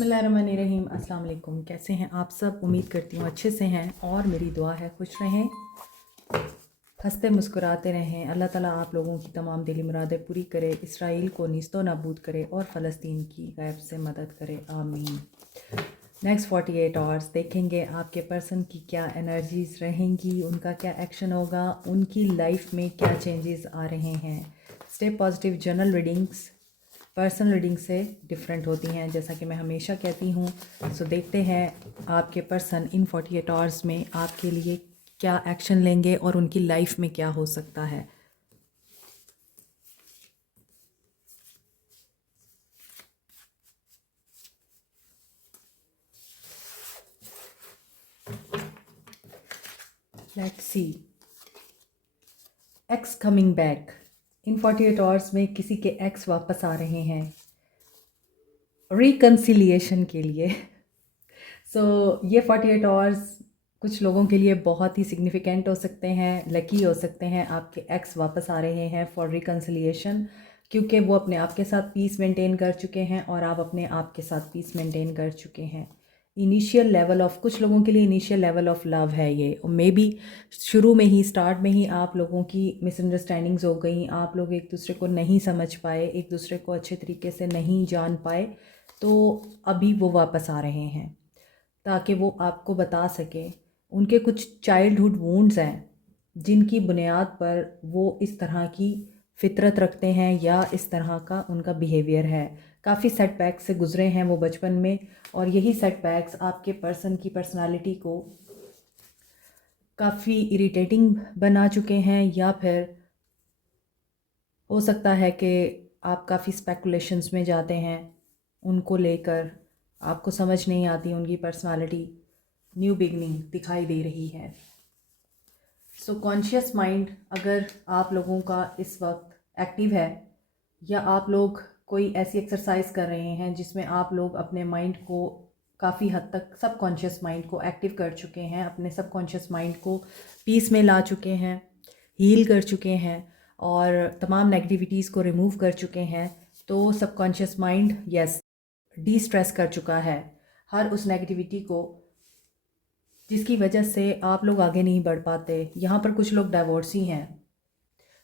बिस्मिल्लाहिर्रहमानिर्रहीम। अस्सलाम वालेकुम। कैसे हैं आप सब? उम्मीद करती हूँ अच्छे से हैं और मेरी दुआ है खुश रहें, हंसते मुस्कुराते रहें। अल्लाह ताला आप लोगों की तमाम दिली मुरादें पूरी करे, इसराइल को नीस्तो नाबूद करे और फ़लस्तीन की गैब से मदद करे, आमीन। नेक्स्ट 48 आवर्स देखेंगे आपके पर्सन की क्या एनर्जीज़ रहेंगी, उनका क्या एक्शन होगा, उनकी लाइफ में क्या चेंजेस आ रहे हैं। Stay positive. General readings personal reading से डिफरेंट होती हैं, जैसा कि मैं हमेशा कहती हूँ। सो देखते हैं आपके पर्सन इन 48 आवर्स में आपके लिए क्या एक्शन लेंगे और उनकी लाइफ में क्या हो सकता है। Let's see. X coming back. In 48 hours में किसी के एक्स वापस आ रहे हैं रिकन्सिलिएशन के लिए। सो ये 48 आवर्स कुछ लोगों के लिए बहुत ही सिग्निफिकेंट हो सकते हैं, लकी हो सकते हैं। आपके एक्स वापस आ रहे हैं फॉर रिकन्सिलिएशन, क्योंकि वो अपने आप के साथ पीस मेंटेन कर चुके हैं और आप अपने आप के साथ पीस मेंटेन कर चुके हैं। इनिशियल लेवल ऑफ, कुछ लोगों के लिए इनिशियल लेवल ऑफ लव है ये, मे बी शुरू में ही, स्टार्ट में ही आप लोगों की मिसअंडरस्टैंडिंग्स हो गई, आप लोग एक दूसरे को नहीं समझ पाए, एक दूसरे को अच्छे तरीके से नहीं जान पाए। तो अभी वो वापस आ रहे हैं ताकि वो आपको बता सके उनके कुछ चाइल्डहुड वुंड्स हैं जिनकी बुनियाद पर वो इस तरह की फितरत रखते हैं या इस तरह का उनका बिहेवियर है। काफ़ी सेटबैक्स से गुजरे हैं वो बचपन में, और यही सेटबैक्स आपके पर्सन की पर्सनालिटी को काफ़ी इरिटेटिंग बना चुके हैं, या फिर हो सकता है कि आप काफ़ी स्पेकुलेशंस में जाते हैं उनको लेकर, आपको समझ नहीं आती उनकी पर्सनालिटी। न्यू बिगनिंग दिखाई दे रही है। सो कॉन्शियस माइंड अगर आप लोगों का इस वक्त एक्टिव है, या आप लोग कोई ऐसी एक्सरसाइज कर रहे हैं जिसमें आप लोग अपने माइंड को काफ़ी हद तक, सबकॉन्शियस माइंड को एक्टिव कर चुके हैं, अपने सबकॉन्शियस माइंड को पीस में ला चुके हैं, हील कर चुके हैं और तमाम नेगेटिविटीज़ को रिमूव कर चुके हैं, तो subconscious mind yes D stress कर चुका है हर उस नेगेटिविटी को जिसकी वजह से आप लोग आगे नहीं बढ़ पाते। यहाँ पर कुछ लोग डाइवोर्सी हैं।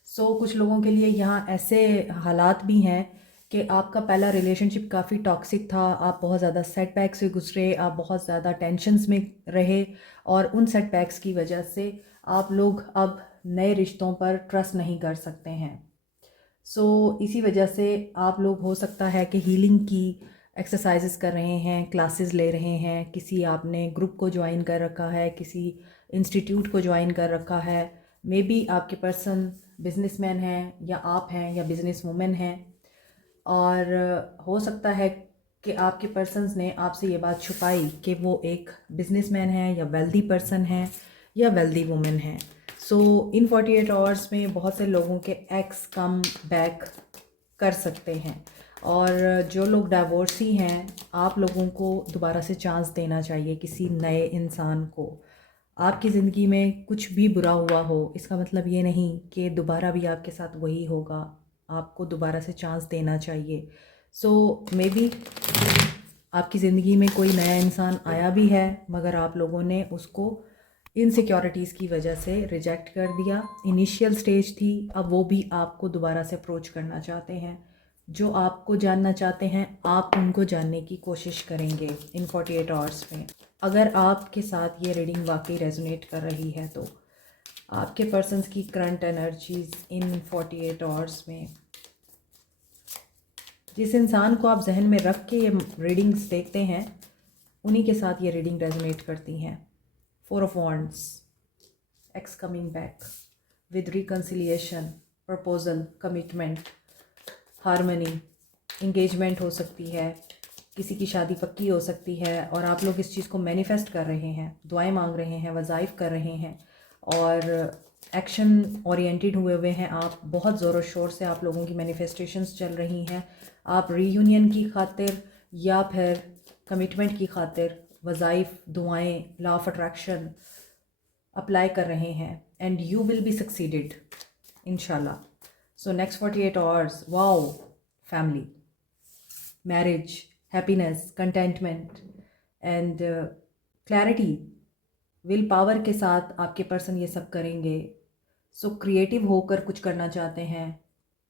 सो कुछ लोगों के लिए यहाँ ऐसे हालात भी हैं कि आपका पहला रिलेशनशिप काफ़ी टॉक्सिक था, आप बहुत ज़्यादा सेटबैक्स से गुजरे, आप बहुत ज़्यादा टेंशन्स में रहे, और उन सेटबैक्स की वजह से आप लोग अब नए रिश्तों पर ट्रस्ट नहीं कर सकते हैं। सो इसी वजह से आप लोग, हो सकता है कि हीलिंग की एक्सरसाइजेस कर रहे हैं, क्लासेस ले रहे हैं, किसी आपने ग्रुप को ज्वाइन कर रखा है, किसी इंस्टीट्यूट को ज्वाइन कर रखा है। मे बी आपके पर्सन बिजनेसमैन हैं, या आप हैं, या बिजनेस वूमेन हैं, और हो सकता है कि आपके पर्सन्स ने आपसे ये बात छुपाई कि वो एक बिजनेसमैन है, या वेल्दी पर्सन है, या वेल्दी वुमेन है। सो इन 48 आवर्स में बहुत से लोगों के एक्स कम बैक कर सकते हैं, और जो लोग डाइवोर्सी हैं, आप लोगों को दोबारा से चांस देना चाहिए किसी नए इंसान को। आपकी ज़िंदगी में कुछ भी बुरा हुआ हो, इसका मतलब ये नहीं कि दोबारा भी आपके साथ वही होगा, आपको दोबारा से चांस देना चाहिए। सो मे बी आपकी ज़िंदगी में कोई नया इंसान आया भी है, मगर आप लोगों ने उसको इनसिक्योरिटीज़ की वजह से रिजेक्ट कर दिया। इनिशियल स्टेज थी, अब वो भी आपको दोबारा से अप्रोच करना चाहते हैं। जो आपको जानना चाहते हैं, आप उनको जानने की कोशिश करेंगे इन 48 आवर्स में। अगर आपके साथ ये रीडिंग वाकई रेजोनेट कर रही है, तो आपके पर्सन्स की करंट एनर्जीज इन 48 आवर्स में, जिस इंसान को आप जहन में रख के ये रीडिंग्स देखते हैं, उन्हीं के साथ ये रीडिंग रेजोनेट करती हैं। 4 of wands, x coming back with reconciliation, proposal, commitment, harmony, engagement हो सकती है, किसी की शादी पक्की हो सकती है, और आप लोग इस चीज़ को मैनिफेस्ट कर रहे हैं, दुआएं मांग रहे हैं, वज़ाइफ कर रहे हैं, और एक्शन ओरिएंटेड हुए हैं आप। बहुत ज़ोर शोर से आप लोगों की मैनिफेस्टेशंस चल रही हैं। आप रीयूनियन की खातिर या फिर कमिटमेंट की खातिर वज़ाइफ, दुआएं, लॉ ऑफ अट्रैक्शन अप्लाई कर रहे हैं, and you will be succeeded इंशाल्लाह। So next 48 hours, wow, family, marriage, happiness, contentment and clarity, will power के साथ आपके पर्सन ये सब करेंगे। सो क्रिएटिव होकर कुछ करना चाहते हैं,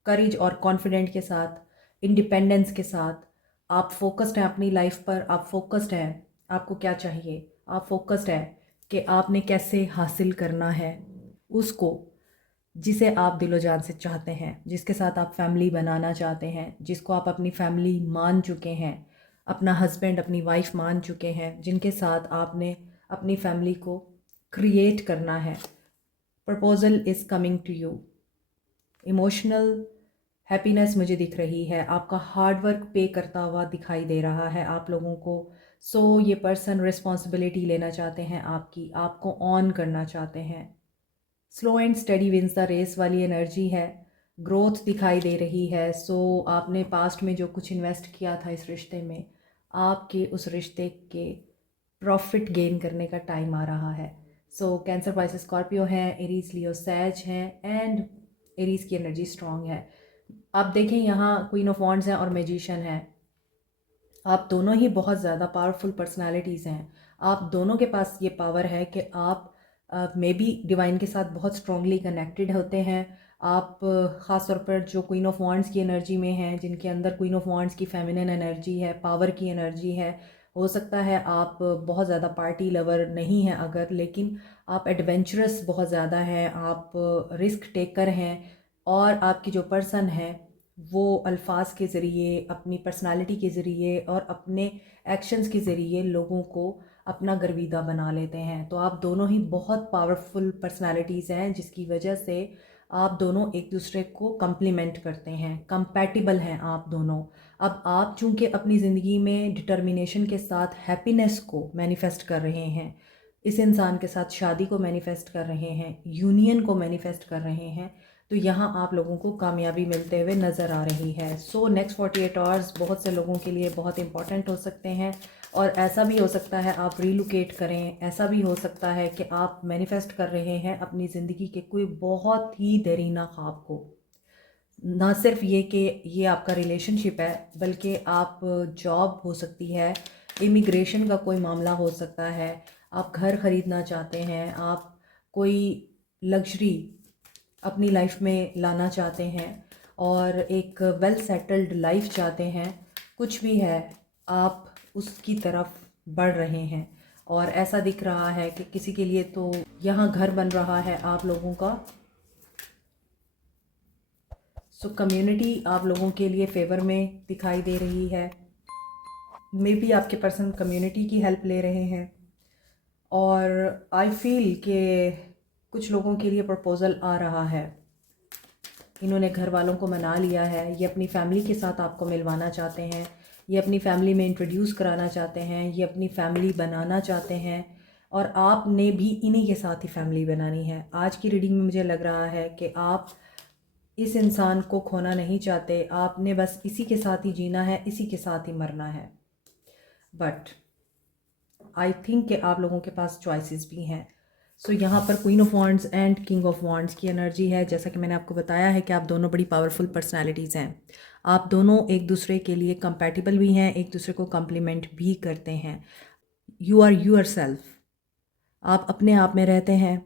करेज और कॉन्फिडेंट के साथ, इंडिपेंडेंस के साथ। आप फोकस्ड हैं अपनी लाइफ पर, आप फोकस्ड हैं आपको क्या चाहिए, आप फोकस्ड हैं कि आपने कैसे हासिल करना है उसको जिसे आप दिलो जान से चाहते हैं, जिसके साथ आप फैमिली बनाना चाहते हैं, जिसको आप अपनी फैमिली मान चुके हैं, अपना हस्बैंड अपनी वाइफ मान चुके हैं, जिनके साथ आपने अपनी फैमिली को क्रिएट करना है। Proposal is coming to you. Emotional happiness मुझे दिख रही है, आपका हार्ड वर्क पे करता हुआ दिखाई दे रहा है आप लोगों को। सो ये पर्सन रिस्पॉन्सिबिलिटी लेना चाहते हैं आपकी, आपको ऑन करना चाहते हैं। Slow and steady wins the race वाली एनर्जी है, ग्रोथ दिखाई दे रही है। सो आपने पास्ट में जो कुछ इन्वेस्ट किया था इस रिश्ते में, आपके उस रिश्ते के प्रॉफिट गेन करने का टाइम आ रहा है। सो कैंसर, पाइसेस, स्कॉर्पियो हैं, एरीज, लियो, सैज हैं एंड एरीज की एनर्जी स्ट्रॉन्ग है। आप देखें यहाँ क्वीन ऑफ वॉन्ड्स हैं और मैजिशियन है। आप दोनों ही बहुत ज़्यादा पावरफुल पर्सनालिटीज़ हैं। आप दोनों के पास ये पावर है कि आप मे बी डिवाइन के साथ बहुत स्ट्रांगली कनेक्टेड होते हैं। आप ख़ास तौर पर जो क्वीन ऑफ वॉन्ड्स की एनर्जी में हैं, जिनके अंदर क्वीन ऑफ वॉन्ड्स की फेमिनिन एनर्जी है, पावर की एनर्जी है, हो सकता है आप बहुत ज़्यादा पार्टी लवर नहीं हैं अगर, लेकिन आप एडवेंचरस बहुत ज़्यादा हैं, आप रिस्क टेकर हैं। और आपकी जो पर्सन है वो अल्फाज के ज़रिए, अपनी पर्सनालिटी के ज़रिए और अपने एक्शंस के ज़रिए लोगों को अपना गर्विदा बना लेते हैं। तो आप दोनों ही बहुत पावरफुल पर्सनालिटीज़ हैं, जिसकी वजह से आप दोनों एक दूसरे को कम्प्लीमेंट करते हैं, कंपैटिबल हैं आप दोनों। अब आप चूँकि अपनी ज़िंदगी में डिटर्मिनेशन के साथ हैप्पीनेस को मैनिफेस्ट कर रहे हैं, इस इंसान के साथ शादी को मैनिफेस्ट कर रहे हैं, यूनियन को मैनिफेस्ट कर रहे हैं, तो यहाँ आप लोगों को कामयाबी मिलते हुए नज़र आ रही है। सो नेक्स्ट 48 आवर्स बहुत से लोगों के लिए बहुत इंपॉर्टेंट हो सकते हैं। और ऐसा भी हो सकता है आप रीलोकेट करें, ऐसा भी हो सकता है कि आप मैनिफेस्ट कर रहे हैं अपनी ज़िंदगी के कोई बहुत ही देरीना ख्वाब को। ना सिर्फ ये कि ये आपका रिलेशनशिप है, बल्कि आप जॉब हो सकती है, इमिग्रेशन का कोई मामला हो सकता है, आप घर ख़रीदना चाहते हैं, आप कोई लग्जरी अपनी लाइफ में लाना चाहते हैं और एक वेल सेटल्ड लाइफ चाहते हैं, कुछ भी है आप उसकी तरफ बढ़ रहे हैं। और ऐसा दिख रहा है कि किसी के लिए तो यहाँ घर बन रहा है आप लोगों का। सो कम्युनिटी आप लोगों के लिए फेवर में दिखाई दे रही है। मे बी आपके पर्सन कम्युनिटी की हेल्प ले रहे हैं। और आई फील कि कुछ लोगों के लिए प्रपोज़ल आ रहा है, इन्होंने घर वालों को मना लिया है, ये अपनी फैमिली के साथ आपको मिलवाना चाहते हैं, ये अपनी फैमिली में इंट्रोड्यूस कराना चाहते हैं, ये अपनी फैमिली बनाना चाहते हैं और आपने भी इन्हीं के साथ ही फैमिली बनानी है। आज की रीडिंग में मुझे लग रहा है कि आप इस इंसान को खोना नहीं चाहते, आपने बस इसी के साथ ही जीना है, इसी के साथ ही मरना है। बट आई थिंक कि आप लोगों के पास चॉइसेस भी हैं। सो यहाँ पर queen of wands and king of wands की एनर्जी है। जैसा कि मैंने आपको बताया है कि आप दोनों बड़ी पावरफुल पर्सनालिटीज़ हैं, आप दोनों एक दूसरे के लिए कंपैटिबल भी हैं, एक दूसरे को कम्प्लीमेंट भी करते हैं। यू आर यूर सेल्फ, आप अपने आप में रहते हैं।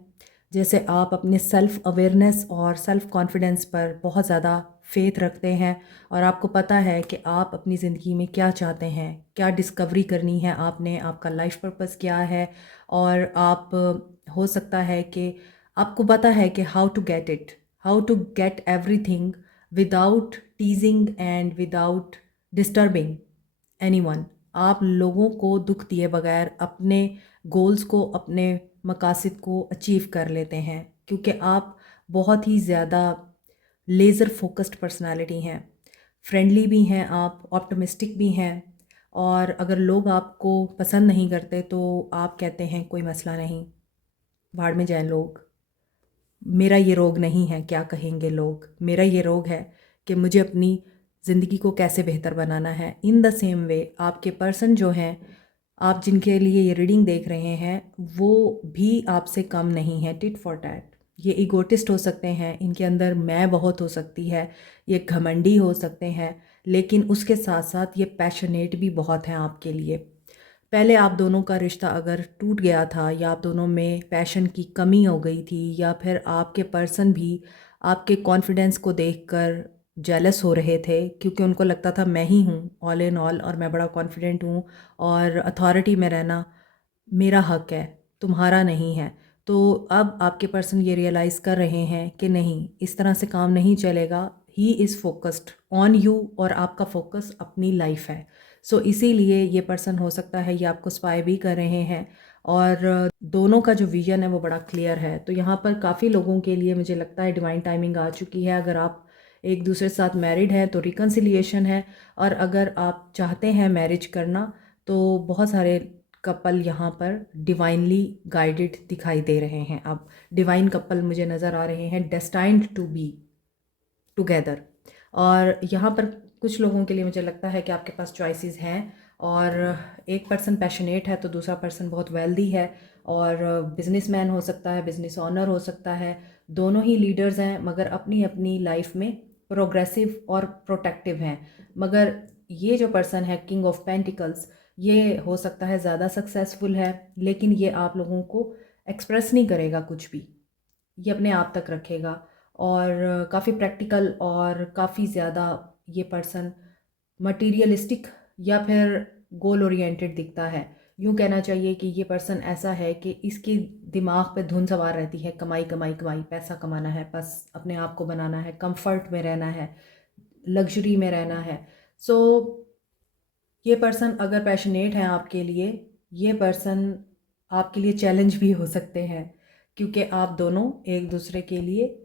जैसे आप अपने सेल्फ अवेयरनेस और सेल्फ कॉन्फिडेंस पर बहुत ज़्यादा फेथ रखते हैं और आपको पता है कि आप अपनी ज़िंदगी में क्या चाहते हैं, क्या डिस्कवरी करनी है आपने, आपका लाइफ पर्पस क्या है। और आप हो सकता है कि आपको पता है कि how to get it, how to get everything without teasing and without disturbing anyone. आप लोगों को दुख दिए बगैर अपने गोल्स को, अपने मकासद को अचीव कर लेते हैं, क्योंकि आप बहुत ही ज़्यादा लेज़र फोकस्ड पर्सनालिटी हैं। फ्रेंडली भी हैं आप, ऑप्टिमिस्टिक भी हैं। और अगर लोग आपको पसंद नहीं करते तो आप कहते हैं कोई मसला नहीं, भाड़ में जाएं लोग, मेरा ये रोग नहीं है क्या कहेंगे लोग, मेरा ये रोग है कि मुझे अपनी ज़िंदगी को कैसे बेहतर बनाना है। इन द सेम वे आपके पर्सन जो हैं, आप जिनके लिए ये रीडिंग देख रहे हैं, वो भी आपसे कम नहीं है, टिट फॉर टैट। ये ईगोटिस्ट हो सकते हैं, इनके अंदर मैं बहुत हो सकती है, ये घमंडी हो सकते हैं, लेकिन उसके साथ साथ ये पैशनेट भी बहुत हैं आपके लिए। पहले आप दोनों का रिश्ता अगर टूट गया था या आप दोनों में पैशन की कमी हो गई थी या फिर आपके पर्सन भी आपके कॉन्फिडेंस को देखकर जेलस हो रहे थे, क्योंकि उनको लगता था मैं ही हूँ ऑल इन ऑल और मैं बड़ा कॉन्फिडेंट हूँ और अथॉरिटी में रहना मेरा हक है, तुम्हारा नहीं है। तो अब आपके पर्सन ये रियलाइज़ कर रहे हैं कि नहीं, इस तरह से काम नहीं चलेगा। He is focused on you और आपका फोकस अपनी लाइफ है। सो इसीलिए ये पर्सन हो सकता है ये आपको स्पाई भी कर रहे हैं और दोनों का जो विजन है वो बड़ा क्लियर है। तो यहाँ पर काफ़ी लोगों के लिए मुझे लगता है डिवाइन टाइमिंग आ चुकी है। अगर आप एक दूसरे के साथ मैरिड हैं तो रिकन्सिलिएशन है, और अगर आप चाहते हैं मैरिज करना तो बहुत सारे कपल यहाँ पर डिवाइनली गाइडेड दिखाई दे रहे हैं। अब डिवाइन कपल मुझे नज़र आ रहे हैं, डेस्टाइन्ड टू बी टुगेदर। और यहाँ पर कुछ लोगों के लिए मुझे लगता है कि आपके पास चॉइसेस हैं, और एक पर्सन पैशनेट है तो दूसरा पर्सन बहुत वेल्दी है और बिजनेसमैन हो सकता है, बिजनेस ऑनर हो सकता है। दोनों ही लीडर्स हैं मगर अपनी अपनी लाइफ में प्रोग्रेसिव और प्रोटेक्टिव हैं। मगर ये जो पर्सन है किंग ऑफ पेंटिकल्स, ये हो सकता है ज़्यादा सक्सेसफुल है, लेकिन ये आप लोगों को एक्सप्रेस नहीं करेगा कुछ भी, ये अपने आप तक रखेगा। और काफ़ी प्रैक्टिकल और काफ़ी ज़्यादा ये पर्सन मटीरियलिस्टिक या फिर गोल ओरिएंटेड दिखता है। यूँ कहना चाहिए कि ये पर्सन ऐसा है कि इसकी दिमाग पे धुन सवार रहती है, कमाई कमाई कमाई, पैसा कमाना है, बस अपने आप को बनाना है, कंफर्ट में रहना है, लग्जरी में रहना है। सो ये पर्सन अगर पैशनेट है आपके लिए, ये पर्सन आपके लिए चैलेंज भी हो सकते हैं, क्योंकि आप दोनों एक दूसरे के लिए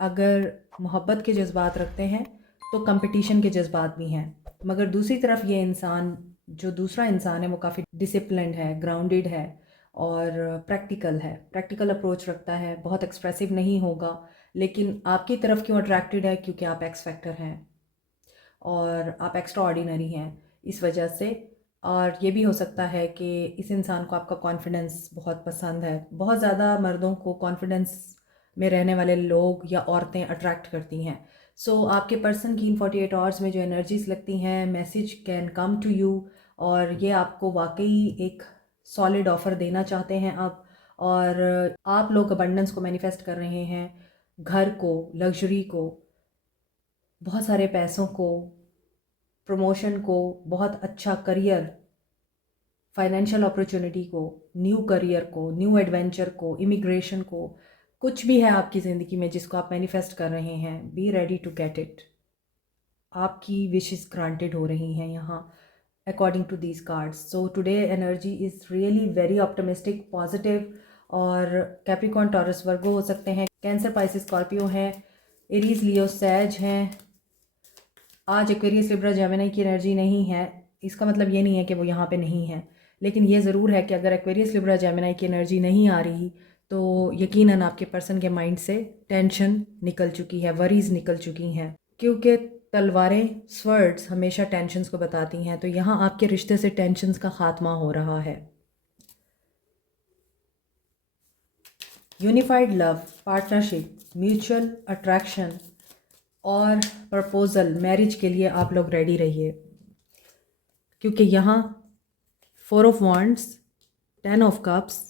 अगर मोहब्बत के जज्बात रखते हैं तो कंपटीशन के जज्बात भी हैं। मगर दूसरी तरफ ये इंसान, जो दूसरा इंसान है, वो काफ़ी डिसिप्लिन्ड है, ग्राउंडेड है और प्रैक्टिकल है, प्रैक्टिकल अप्रोच रखता है, बहुत एक्सप्रेसिव नहीं होगा। लेकिन आपकी तरफ क्यों अट्रैक्टेड है? क्योंकि आप एक्स फैक्टर हैं और आप एक्स्ट्रा ऑर्डिनरी हैं इस वजह से। और ये भी हो सकता है कि इस इंसान को आपका कॉन्फिडेंस बहुत पसंद है। बहुत ज़्यादा मर्दों को कॉन्फिडेंस में रहने वाले लोग या औरतें अट्रैक्ट करती हैं। सो आपके पर्सन की इन 48 आवर्स में जो एनर्जीज लगती हैं, message can come to you, और ये आपको वाकई एक सॉलिड ऑफ़र देना चाहते हैं अब। और आप लोग अबंडेंस को मैनिफेस्ट कर रहे हैं, घर को, लग्जरी को, बहुत सारे पैसों को, प्रमोशन को, बहुत अच्छा करियर, फाइनेंशियल अपॉर्चुनिटी को, न्यू करियर को, न्यू एडवेंचर को, इमिग्रेशन को, कुछ भी है आपकी ज़िंदगी में जिसको आप मैनिफेस्ट कर रहे हैं, be ready to get it. आपकी विशेस ग्रांटेड हो रही हैं यहाँ according to these cards. So today energy is really very optimistic, positive. और कैप्रिकॉर्न, टॉरस, वर्गो हो सकते हैं, कैंसर, पाइसिस, स्कॉर्पियो हैं, एरीज, लियो, सैज हैं। आज एक्वेरियस, लिब्रा, जेमिनी की एनर्जी नहीं है। इसका मतलब ये नहीं है कि वो यहाँ पे नहीं है, लेकिन ये ज़रूर है कि अगर एक्वेरियस, लिब्रा, जेमिनी की एनर्जी नहीं आ रही तो यकीनन आपके पर्सन के माइंड से टेंशन निकल चुकी है, वरीज निकल चुकी हैं, क्योंकि तलवारें, स्वर्ड्स हमेशा टेंशन्स को बताती हैं। तो यहाँ आपके रिश्ते से टेंशन्स का खात्मा हो रहा है। Unified love, partnership, mutual attraction और प्रपोजल, मैरिज के लिए आप लोग रेडी रहिए, क्योंकि यहाँ 4 of wands, 10 of cups,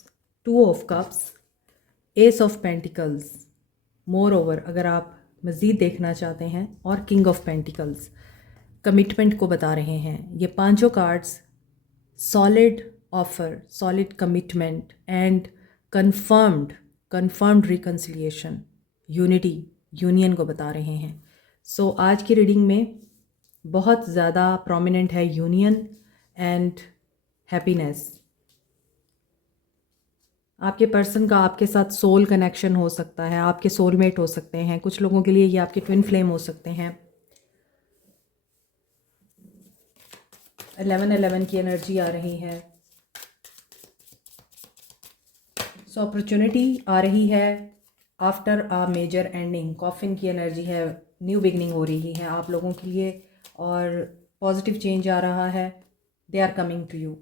2 of cups, S of pentacles. More over अगर आप मज़ीद देखना चाहते हैं, और किंग ऑफ पेंटिकल्स कमिटमेंट को बता रहे हैं। ये पांचों cards solid offer, solid commitment and confirmed reconciliation, unity, union को बता रहे हैं। सो आज की रीडिंग में बहुत ज़्यादा प्रोमिनेंट है यूनियन एंड हैप्पीनेस। आपके पर्सन का आपके साथ सोल कनेक्शन हो सकता है, आपके सोलमेट हो सकते हैं, कुछ लोगों के लिए ये आपके ट्विन फ्लेम हो सकते हैं। 11-11 की एनर्जी आ रही है। सो अपॉर्चुनिटी आ रही है after a major ending. Coffin की एनर्जी है, न्यू बिगनिंग हो रही है आप लोगों के लिए और पॉजिटिव चेंज आ रहा है। They are coming to you.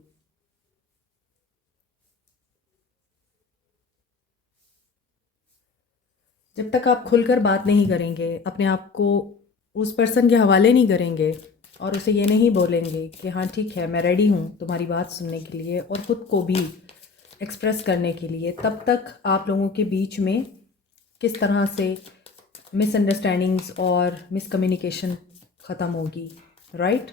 जब तक आप खुलकर बात नहीं करेंगे, अपने आप को उस पर्सन के हवाले नहीं करेंगे और उसे ये नहीं बोलेंगे कि हाँ ठीक है मैं रेडी हूँ तुम्हारी बात सुनने के लिए और ख़ुद को भी एक्सप्रेस करने के लिए, तब तक आप लोगों के बीच में किस तरह से मिसअंडरस्टैंडिंग्स और मिसकम्युनिकेशन ख़त्म होगी, राइट।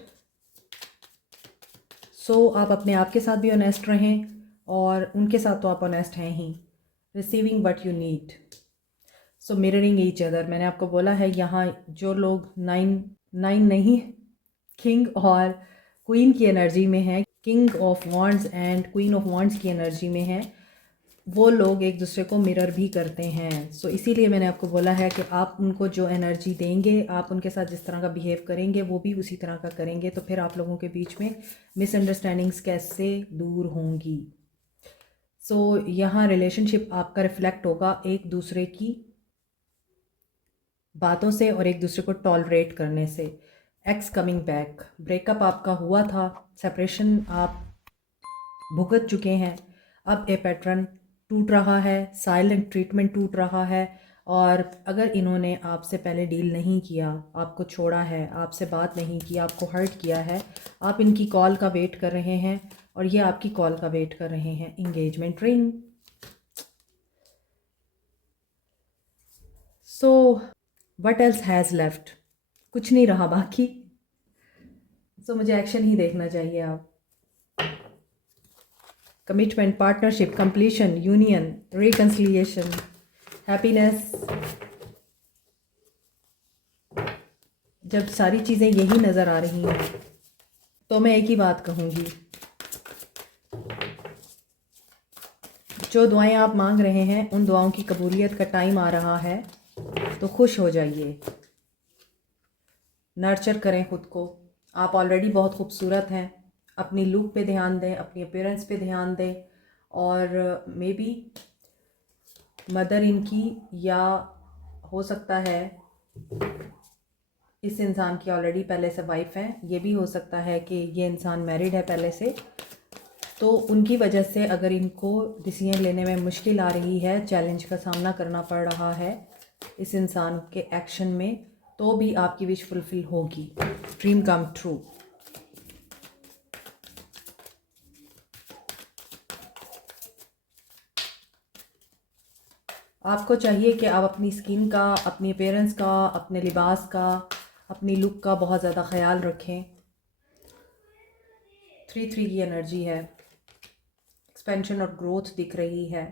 सो आप अपने आप के साथ भी ऑनेस्ट रहें और उनके साथ तो आप ऑनेस्ट हैं ही। Receiving what you need, so mirroring each other. मैंने आपको बोला है यहाँ जो लोग नाइन नहीं, किंग और क्वीन की एनर्जी में है, king of wands and queen of wands की एनर्जी में है, वो लोग एक दूसरे को मिरर भी करते हैं। सो इसीलिए मैंने आपको बोला है कि आप उनको जो एनर्जी देंगे, आप उनके साथ जिस तरह का बिहेव करेंगे वो भी उसी तरह का करेंगे, तो फिर आप लोगों के बीच में मिसअंडरस्टैंडिंग्स कैसे दूर होंगी। सो यहाँ रिलेशनशिप आपका रिफ्लेक्ट होगा एक दूसरे की बातों से और एक दूसरे को टॉलरेट करने से। एक्स कमिंग बैक, ब्रेकअप आपका हुआ था, सेपरेशन आप भुगत चुके हैं, अब ए पैटर्न टूट रहा है, साइलेंट ट्रीटमेंट टूट रहा है। और अगर इन्होंने आपसे पहले डील नहीं किया, आपको छोड़ा है, आपसे बात नहीं की, आपको हर्ट किया है, आप इनकी कॉल का वेट कर रहे हैं और ये आपकी कॉल का वेट कर रहे हैं। Engagement ring. So what else has left, कुछ नहीं रहा बाकी। सो मुझे एक्शन ही देखना चाहिए आप। Commitment, partnership, completion, union, reconciliation, happiness. जब सारी चीज़ें यही नज़र आ रही हैं तो मैं एक ही बात कहूँगी, जो दुआएं आप मांग रहे हैं उन दुआओं की कबूलियत का टाइम आ रहा है, तो खुश हो जाइए, नर्चर करें खुद को। आप ऑलरेडी बहुत खूबसूरत हैं, अपनी लुक पे ध्यान दें, अपनी अपीयरेंस पे ध्यान दें। और मे बी मदर इनकी, या हो सकता है इस इंसान की ऑलरेडी पहले से वाइफ है, ये भी हो सकता है कि ये इंसान मैरिड है पहले से, तो उनकी वजह से अगर इनको डिसीजन लेने में मुश्किल आ रही है, चैलेंज का सामना करना पड़ रहा है इस इंसान के एक्शन में, तो भी आपकी विश फुलफिल होगी, ड्रीम कम ट्रू। आपको चाहिए कि आप अपनी स्किन का, अपनी अपीयरेंस का, अपने लिबास का, अपनी लुक का बहुत ज़्यादा ख्याल रखें। 3-3 की एनर्जी है, एक्सपेंशन और ग्रोथ दिख रही है।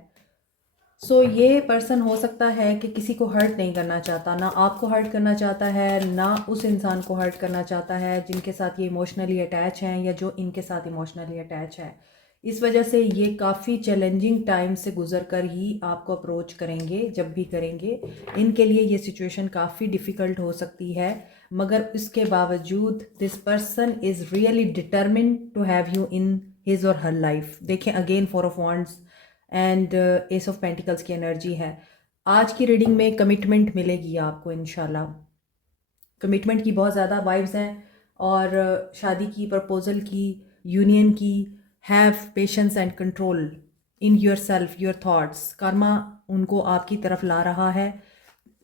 सो ये पर्सन हो सकता है कि किसी को हर्ट नहीं करना चाहता, ना आपको हर्ट करना चाहता है, ना उस इंसान को हर्ट करना चाहता है जिनके साथ ये इमोशनली अटैच हैं या जो इनके साथ इमोशनली अटैच है। इस वजह से ये काफ़ी चैलेंजिंग टाइम से गुजर कर ही आपको अप्रोच करेंगे, जब भी करेंगे। इनके लिए ये सिचुएशन काफ़ी डिफ़िकल्ट हो सकती है, मगर इसके बावजूद this person is really determined to have you in his or her life. देखें again 4 of wands and ace of pentacles की एनर्जी है। आज की रीडिंग में कमिटमेंट मिलेगी आपको इंशाल्लाह। कमिटमेंट की बहुत ज़्यादा वाइब्स हैं और शादी की, प्रपोजल की, यूनियन की। Have patience and control in your self, your thoughts. Karma उनको आपकी तरफ ला रहा है,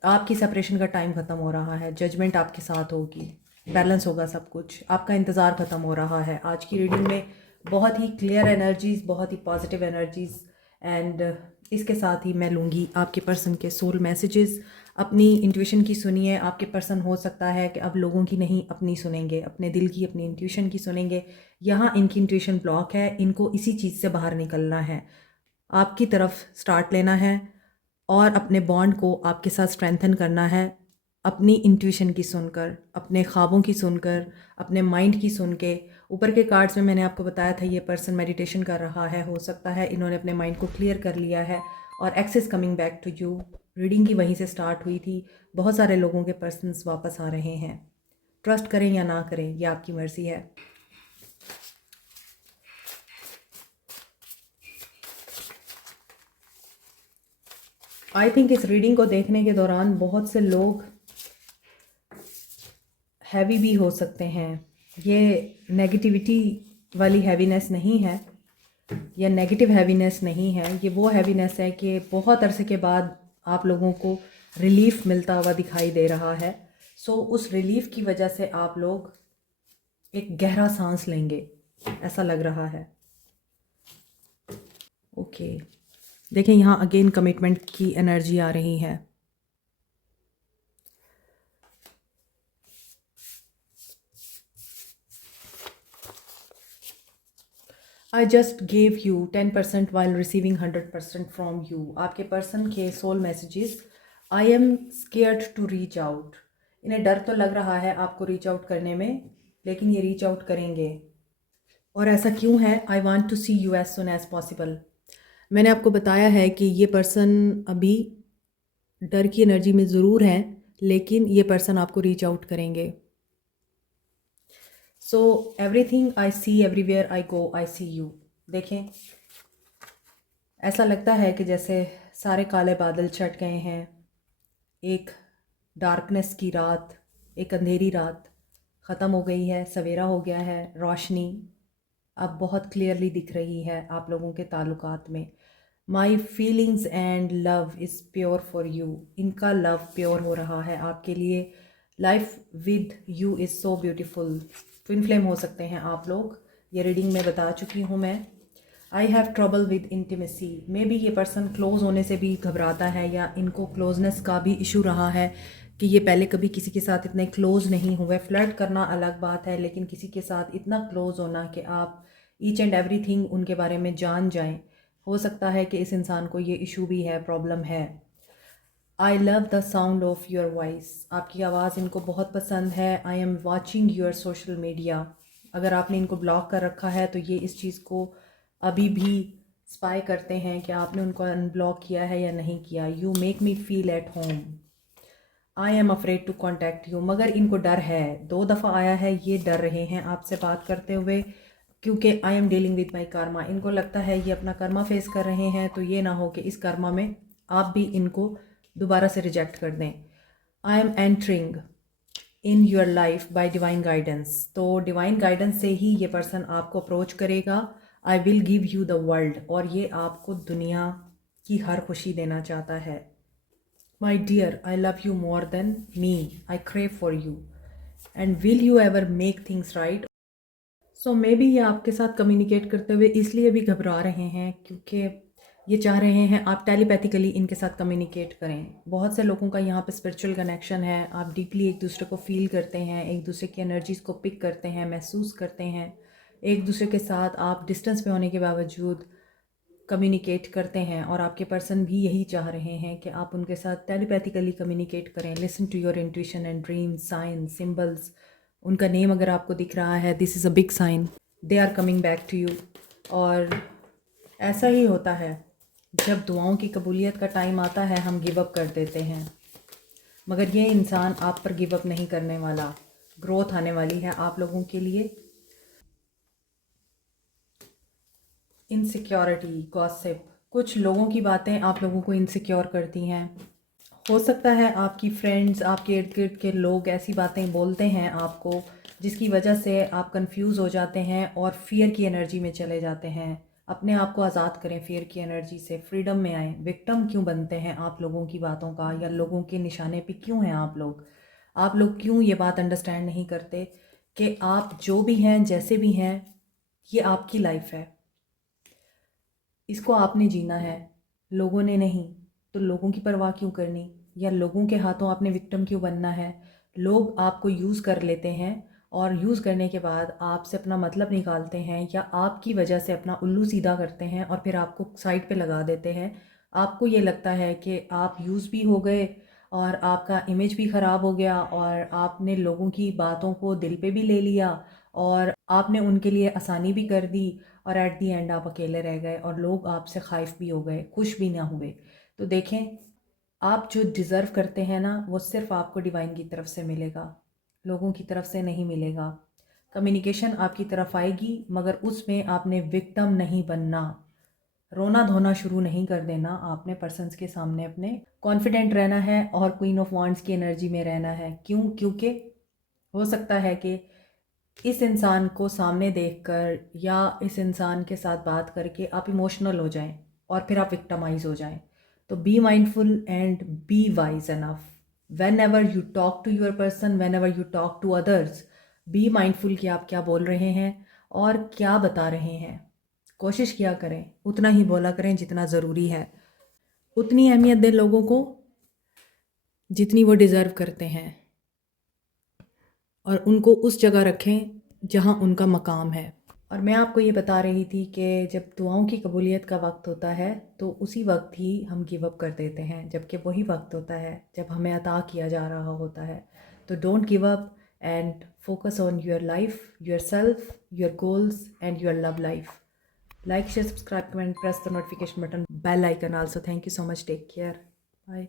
आपकी सेपरेशन का टाइम ख़त्म हो रहा है, जजमेंट आपके साथ होगी, बैलेंस होगा सब कुछ, आपका इंतज़ार ख़त्म हो रहा है। आज की रीडिंग में बहुत ही क्लियर एनर्जीज़, बहुत ही पॉजिटिव एनर्जीज़ एंड इसके साथ ही मैं लूँगी आपके पर्सन के सोल मैसेजेस। अपनी इंट्यूशन की सुनिए। आपके पर्सन हो सकता है कि अब लोगों की नहीं, अपनी सुनेंगे, अपने दिल की, अपनी इंट्यूशन की सुनेंगे। यहाँ इनकी इंट्यूशन ब्लॉक है, इनको इसी चीज़ से बाहर निकलना है, आपकी तरफ स्टार्ट लेना है और अपने बॉन्ड को आपके साथ स्ट्रेंथन करना है, अपनी इंट्यूशन की सुनकर, अपने ख्वाबों की सुनकर, अपने माइंड की सुन के। ऊपर के कार्ड्स में मैंने आपको बताया था ये पर्सन मेडिटेशन कर रहा है, हो सकता है इन्होंने अपने माइंड को क्लियर कर लिया है और access coming back to you. Reading की वहीं से स्टार्ट हुई थी। बहुत सारे लोगों के पर्सन्स वापस आ रहे हैं। ट्रस्ट करें या ना करें, ये आपकी मर्ज़ी है। आई थिंक इस रीडिंग को देखने के दौरान बहुत से लोग हैवी भी हो सकते हैं। ये नेगेटिविटी वाली हैवीनेस नहीं है या नेगेटिव हैवीनेस नहीं है, ये वो हैवीनेस है कि बहुत अरसे के बाद आप लोगों को रिलीफ मिलता हुआ दिखाई दे रहा है। उस रिलीफ की वजह से आप लोग एक गहरा सांस लेंगे, ऐसा लग रहा है। ओके, देखें यहाँ अगेन कमिटमेंट की एनर्जी आ रही है। I just gave you 10% while receiving 100% from you. आपके पर्सन के soul messages, I am scared to reach out. इन्हें डर तो लग रहा है आपको रीच आउट करने में, लेकिन ये रीच आउट करेंगे। और ऐसा क्यों है? I want to see you as soon as possible. मैंने आपको बताया है कि ये पर्सन अभी डर की एनर्जी में ज़रूर है, लेकिन ये पर्सन आपको रीच आउट करेंगे। So everything I see, everywhere I go I see you. देखें, ऐसा लगता है कि जैसे सारे काले बादल छट गए हैं, एक डार्कनेस की रात, एक अंधेरी रात ख़त्म हो गई है, सवेरा हो गया है, रोशनी अब बहुत क्लियरली दिख रही है आप लोगों के ताल्लुकात में। My feelings and love is pure for you. इनका लव प्योर हो रहा है आपके लिए। Life with you is so beautiful. Twin flame हो सकते हैं आप लोग, ये रीडिंग में बता चुकी हूँ मैं। I have trouble with intimacy. May be ये पर्सन क्लोज होने से भी घबराता है, या इनको क्लोजनेस का भी इशू रहा है कि ये पहले कभी किसी के साथ इतने क्लोज नहीं हुए। फ्लर्ट करना अलग बात है, लेकिन किसी के साथ इतना क्लोज होना कि आप ईच एंड एवरीथिंग उनके बारे में जान जाएं, हो सकता है कि इस इंसान को ये इशू भी है, प्रॉब्लम है। I love the sound of your voice. आपकी आवाज़ इनको बहुत पसंद है। I am watching your social media. अगर आपने इनको ब्लॉक कर रखा है तो ये इस चीज़ को अभी भी स्पाई करते हैं कि आपने उनको अनब्लॉक किया है या नहीं किया। You make me feel at home. I am afraid to contact you. मगर इनको डर है, 2 दफ़ा आया है, ये डर रहे हैं आपसे बात करते हुए, क्योंकि I am dealing with my Karma. इनको लगता है ये अपना कर्मा फेस कर रहे हैं, तो ये ना हो कि इस कर्मा में आप भी इनको दोबारा से रिजेक्ट कर दें। I am entering in your life by divine guidance. तो डिवाइन गाइडेंस से ही ये पर्सन आपको अप्रोच करेगा। I will give you the world. और ये आपको दुनिया की हर खुशी देना चाहता है। My dear, I love you more than me, I crave for you, and will you ever make things right. So maybe ये आपके साथ कम्युनिकेट करते हुए इसलिए भी घबरा रहे हैं क्योंकि ये चाह रहे हैं आप टेलीपैथिकली इनके साथ कम्युनिकेट करें। बहुत से लोगों का यहाँ पे स्पिरिचुअल कनेक्शन है, आप डीपली एक दूसरे को फील करते हैं, एक दूसरे की एनर्जीज़ को पिक करते हैं, महसूस करते हैं। एक दूसरे के साथ आप डिस्टेंस पे होने के बावजूद कम्युनिकेट करते हैं, और आपके पर्सन भी यही चाह रहे हैं कि आप उनके साथ टेलीपैथिकली कम्युनिकेट करें। Listen to your intuition and dream sign symbols. उनका नेम अगर आपको दिख रहा है, this is a big sign, they are coming back to you. और ऐसा ही होता है, जब दुआओं की कबूलियत का टाइम आता है हम गिव अप कर देते हैं, मगर ये इंसान आप पर गिव अप नहीं करने वाला। ग्रोथ आने वाली है आप लोगों के लिए। इनसिक्योरिटी, गॉसिप, कुछ लोगों की बातें आप लोगों को इनसिक्योर करती हैं। हो सकता है आपकी फ्रेंड्स, आपके इर्द गिर्द के लोग ऐसी बातें बोलते हैं आपको जिसकी वजह से आप कंफ्यूज हो जाते हैं और फियर की एनर्जी में चले जाते हैं। अपने आप को आज़ाद करें फियर की एनर्जी से, फ्रीडम में आएँ। विक्टिम क्यों बनते हैं आप लोगों की बातों का, या लोगों के निशाने पे क्यों हैं आप लोग? आप लोग क्यों ये बात अंडरस्टैंड नहीं करते कि आप जो भी हैं, जैसे भी हैं, ये आपकी लाइफ है, इसको आपने जीना है, लोगों ने नहीं। तो लोगों की परवाह क्यों करनी, या लोगों के हाथों आपने विक्टिम क्यों बनना है? लोग आपको यूज़ कर लेते हैं, और यूज़ करने के बाद आपसे अपना मतलब निकालते हैं, या आपकी वजह से अपना उल्लू सीधा करते हैं और फिर आपको साइड पे लगा देते हैं। आपको ये लगता है कि आप यूज़ भी हो गए और आपका इमेज भी ख़राब हो गया, और आपने लोगों की बातों को दिल पे भी ले लिया, और आपने उनके लिए आसानी भी कर दी, और एट दी एंड आप अकेले रह गए और लोग आपसे खाइफ भी हो गए, खुश भी ना हुए। तो देखें, आप जो डिज़र्व करते हैं ना, वो सिर्फ आपको डिवाइन की तरफ से मिलेगा, लोगों की तरफ से नहीं मिलेगा। कम्युनिकेशन आपकी तरफ आएगी, मगर उसमें आपने विक्टिम नहीं बनना, रोना धोना शुरू नहीं कर देना। आपने पर्सन्स के सामने अपने कॉन्फिडेंट रहना है और क्वीन ऑफ वांड्स की एनर्जी में रहना है। क्यों? क्योंकि हो सकता है कि इस इंसान को सामने देखकर या इस इंसान के साथ बात करके आप इमोशनल हो जाएं और फिर आप विक्टिमाइज हो जाएं। तो be mindful and be wise enough. whenever you talk to your person, whenever you talk to others, be mindful कि आप क्या बोल रहे हैं और क्या बता रहे हैं। कोशिश किया करें उतना ही बोला करें जितना ज़रूरी है, उतनी अहमियत दें लोगों को जितनी वो डिज़र्व करते हैं, और उनको उस जगह रखें जहाँ उनका मकाम है। और मैं आपको ये बता रही थी कि जब दुआओं की कबूलियत का वक्त होता है तो उसी वक्त ही हम गिव अप कर देते हैं, जबकि वही वक्त होता है जब हमें अता किया जा रहा होता है। तो don't give up and focus on your life, your self, your goals and your love life. Like, share, subscribe, comment, press the notification button, bell icon also. Thank you so much. Take care. Bye.